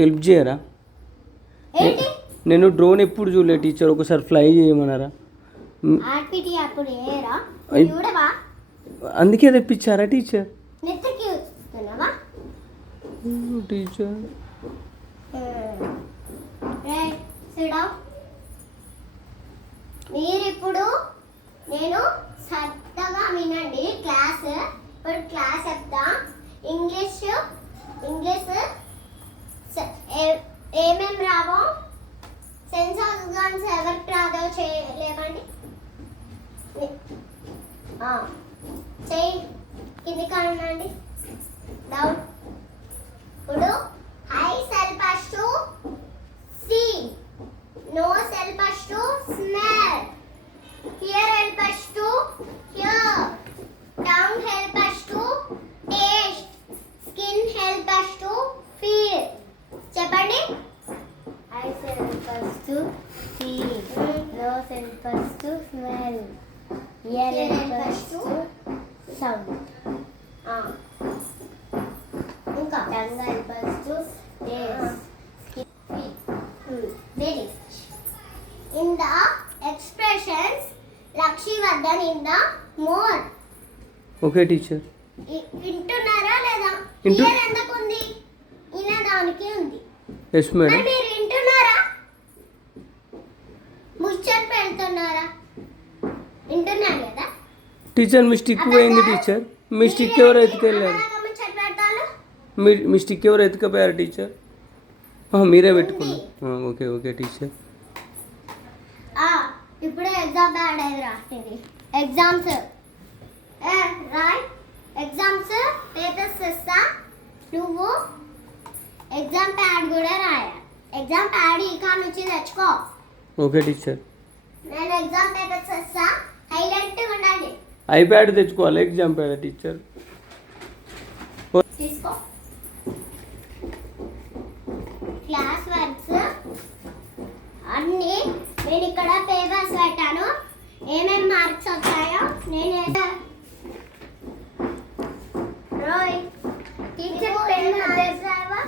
Help చేయరా? నేను drone ఎప్పుడు చూడలే టీచర్ ఒకసారి ఫ్లై చేయమన్నారా? అందుకే తెప్పించారా టీచర్? టీచర్. మీరిప్పుడు నేను శ్రద్ధగా వినండి క్లాస్. ఇప్పుడు క్లాస్ చెప్తా. ఇంగ్లీష్ ఇంగ్లీష్ ఏమేమి ఏ- రావో? సెన్స్ గన్స్ ఎవరికి రాదో చేయలేమండి చేయి కింది కానండి డౌన్ ఇంకా. Very in the expressions Lakshmivardhan in the more okay teacher వింటున్నారా లేదా? ఇయర్ ఎందుకు ఉంది? ఈయన దానికి ఉంది. ఎస్ మేడం మరి వింటున్నారా? ముచ్చట పెడుతున్నారా? టీచర్ మీ స్టిక్ పోయింది టీచర్ మీ స్టిక్ ఎవరు ఎత్తుకెళ్ళారు? అలాగా ముచ్చట పెడతాను మీ మీ స్టిక్ ఎవరు ఎత్తుకపోయారు టీచర్ ఆ, మీరే పెట్టుకున్నారు. ఆ, ఓకే ఓకే టీచర్ ఆ, ఇప్పుడే ఎగ్జామ్ బ్యాడ్ అయింది రాసింది ఎగ్జామ్స్ ఏ రాయ్. ఎగ్జామ్స్ పేపర్స్ ఇస్తా నువ్వు ఎగ్జామ్ ప్యాడ్ కూడా రాయాలి ఎగ్జామ్ ప్యాడ్ ఈ కాడ నుంచి తెచ్చుకో. ఓకే టీచర్ నేను ఎగ్జామ్ పేపర్స్ ఇస్తా హైలైట్ ఉండండి ఐప్యాడ్ తెచ్చుకోవాలి ఎగ్జామ్ ప్యాడ్ టీచర్. తీసుకో. క్లాస్ వర్క్స్ అన్ని నేను ఇక్కడ పేపర్స్ పెట్టాను. ఏమేమి మార్క్స్ వచ్చాయో నేను రోయ్ టీచర్ పెన్ రావా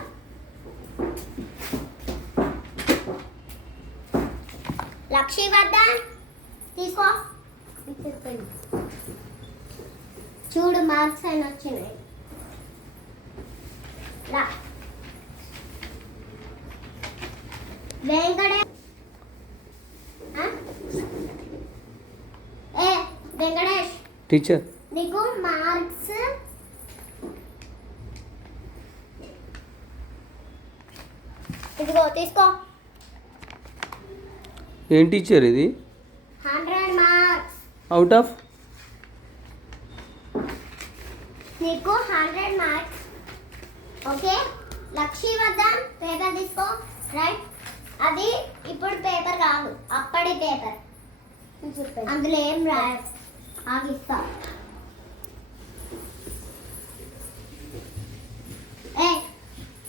లక్ష్మీవర్ధన్ తీసుకో. చూడు మార్క్స్ అయిన వచ్చినాయి. రా. వెంకటే? ఏ వెంకటేష్. టీచర్ నీకు మార్క్స్? ఇదిగో తీసుకో. ఏం టీచర్ ఇది? హండ్రెడ్ అవుట్ ఆఫ్ నీకు hundred marks. Okay? Lakshmivardhan paper తీసుకో. రైట్? అది ఇప్పుడు పేపర్ కాదు అప్పటి పేపర్. అందులో ఏం రాయ? ఆగిస్తా ఏ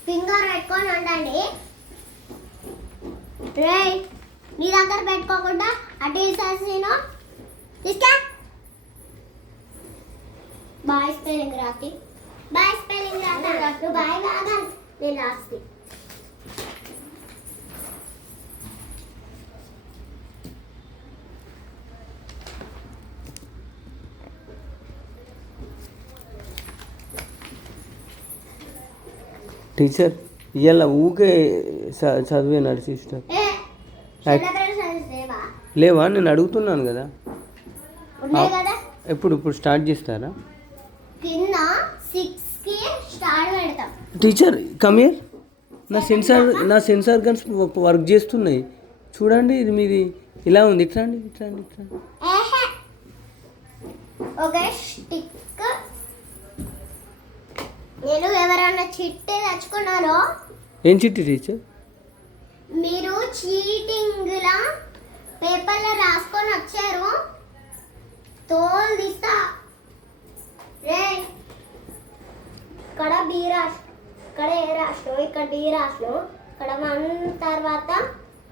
ఫింగర్ పెట్టుకొని ఉండండి. రైట్ నీ దగ్గర పెట్టుకోకుండా అటు నేను నేను తీసుకా బాయ్ స్పెల్లింగ్ రాతి బాయ్ స్పెల్లింగ్ రాతా నువ్వు బాయ్ కాదా నేను రాస్తి టీచర్ ఇవాళ ఊకే చ- చదివేనాడు సిస్టర్ ఏ సెలబ్రేషన్స్ లేవా లేవా నేను అడుగుతున్నాను కదా ఉన్నాయి కదా? ఎప్పుడు ఇప్పుడు స్టార్ట్ చేస్తారా? కింద సిక్స్కి స్టార్ట్ పెడతాం. టీచర్ కమియర్ నా సెన్సార్ నా సెన్సార్ గన్స్ వర్క్ చేస్తున్నాయి. చూడండి ఇది మీది ఇలా ఉంది. ఇట్లా అండి ఇట్లా అండి ఇట్లా ఒక స్టిక్ నేను ఎవరైనా చిట్టి తెచ్చుకున్నారో? ఏం చిట్టి టీచర్? మీరు చీటింగ్లా పేపర్లో రాసుకొని వచ్చారు. తోలు తీస్తా రే ఇక్కడ బి రాసి ఇక్కడ ఏ రాసినావు ఇక్కడ డి రాసినావు ఇక్కడ వన్ తర్వాత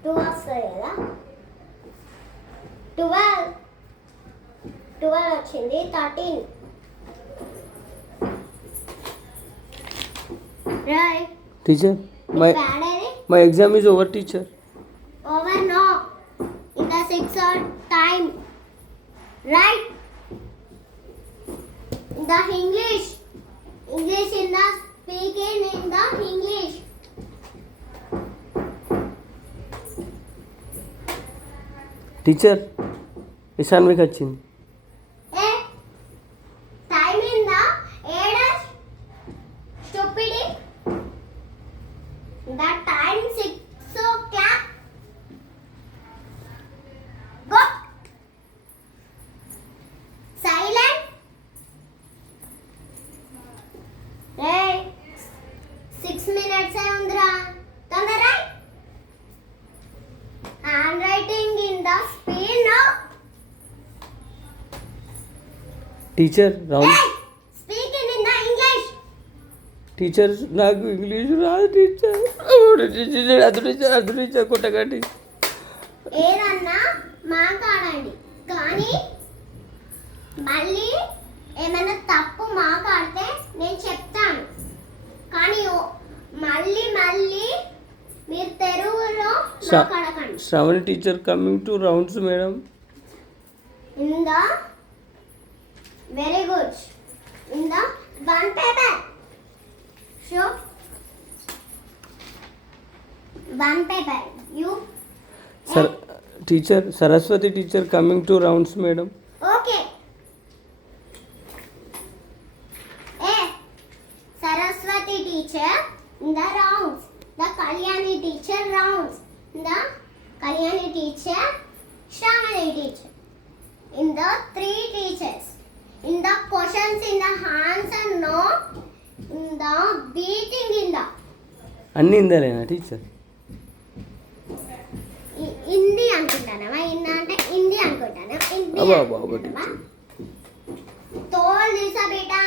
టూ వస్తుంది కదా ట్వెల్వ్ ట్వెల్వ్ వచ్చింది thirteen right teacher my bad అది my exam is over teacher over no. In the six hour time. Right? in the english english in the speaking in the english teacher ఇషాన్వికి వచ్చింది teacher round teacher నాకు English రాదు teacher teacher అది teacher అది teacher కొట్టకండి. ఏదన్నా మాట్లాడండి. కానీ మళ్ళీ ఏమైనా తప్పు మాట్లాడితే నేను చెప్తాను. కానీ మళ్ళీ మళ్ళీ మీరు తెలుగులో మాట్లాడకండి. Shravani teacher coming to rounds madam in the very good in the one paper show one paper you sir teacher Saraswati teacher coming to rounds madam okay A Saraswati teacher in the rounds the Kalyani teacher rounds the Kalyani teacher Shravani teacher in the three in the questions in the hands and no in the beating in the అన్ని ఇందలేనా teacher ఇంది అనుకుంటానమ్మా ఇన్న అంటే ఇంది అనుకుంటాను. ఇంది అబ్బా అబ్బా teacher తోల్ తీసా బేటా